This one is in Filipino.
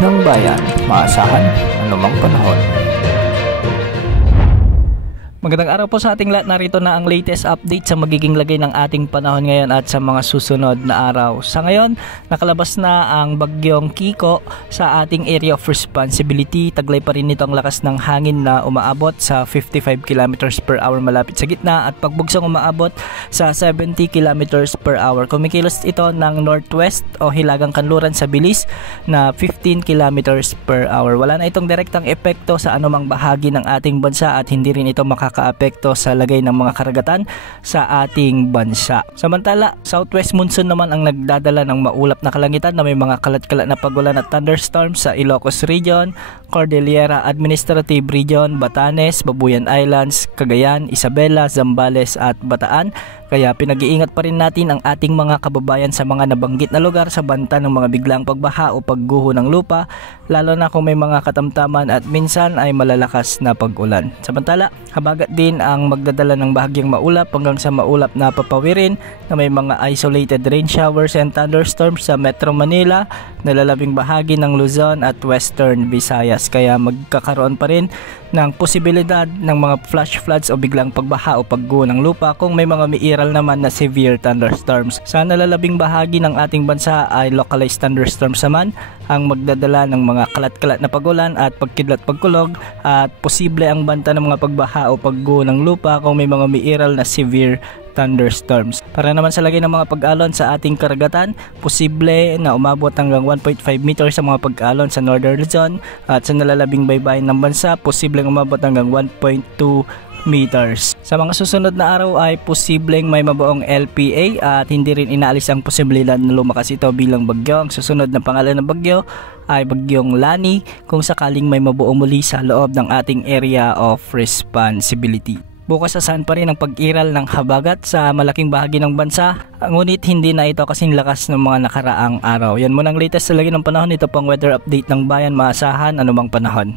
ng bayan, maasahan anumang panahon. Magandang araw po sa ating lahat. Narito na ang latest update sa magiging lagay ng ating panahon ngayon at sa mga susunod na araw. Sa ngayon, nakalabas na ang bagyong Kiko sa ating area of responsibility. Taglay pa rin nito ang lakas ng hangin na umaabot sa 55 km per hour malapit sa gitna at pagbugsong umaabot sa 70 km per hour. Kumikilos ito ng northwest o hilagang kanluran sa bilis na 15 km per hour. Wala na itong direktang epekto sa anumang bahagi ng ating bansa at hindi rin ito makakaapekto sa lagay ng mga karagatan sa ating bansa. Samantala, southwest monsoon naman ang nagdadala ng maulap na kalangitan na may mga kalat-kalat na pagulan at thunderstorms sa Ilocos Region, Cordillera Administrative Region, Batanes, Babuyan Islands, Cagayan, Isabela, Zambales at Bataan. Kaya pinag-iingat pa rin natin ang ating mga kababayan sa mga nabanggit na lugar sa banta ng mga biglang pagbaha o pagguho ng lupa, lalo na kung may mga katamtaman at minsan ay malalakas na pag-ulan. Samantala, habagat din ang magdadala ng bahagyang maulap hanggang sa maulap na papawirin na may mga isolated rain showers and thunderstorms sa Metro Manila, nalalabing bahagi ng Luzon at Western Visayas. Kaya magkakaroon pa rin ng posibilidad ng mga flash floods o biglang pagbaha o pagguho ng lupa kung may mga umiiral naman na severe thunderstorms. Sa nalalabing bahagi ng ating bansa ay localized thunderstorms naman ang magdadala ng mga kalat-kalat na pagulan at pagkidlat-pagkulog at posible ang banta ng mga pagbaha o pagguho ng lupa kung may mga umiiral na severe thunderstorms. Para naman sa lagay ng mga pag-alon sa ating karagatan, posible na umabot hanggang 1.5 meters sa mga pag-alon sa Northern Luzon at sa nalalabing baybayin ng bansa, posibleng umabot hanggang 1.2 meters. Sa mga susunod na araw ay posibleng may mabuong LPA at hindi rin inaalis ang posibilidad na lumakas ito bilang bagyo. Ang susunod na pangalan ng bagyo ay bagyong Lani kung sakaling may mabuo muli sa loob ng ating area of responsibility. Bukas asahan pa rin ang pag-iral ng habagat sa malaking bahagi ng bansa, ngunit hindi na ito kasing lakas ng mga nakaraang araw. Yan muna ang latest sa lagay ng panahon. Ito pang weather update ng bayan, maasahan anumang panahon.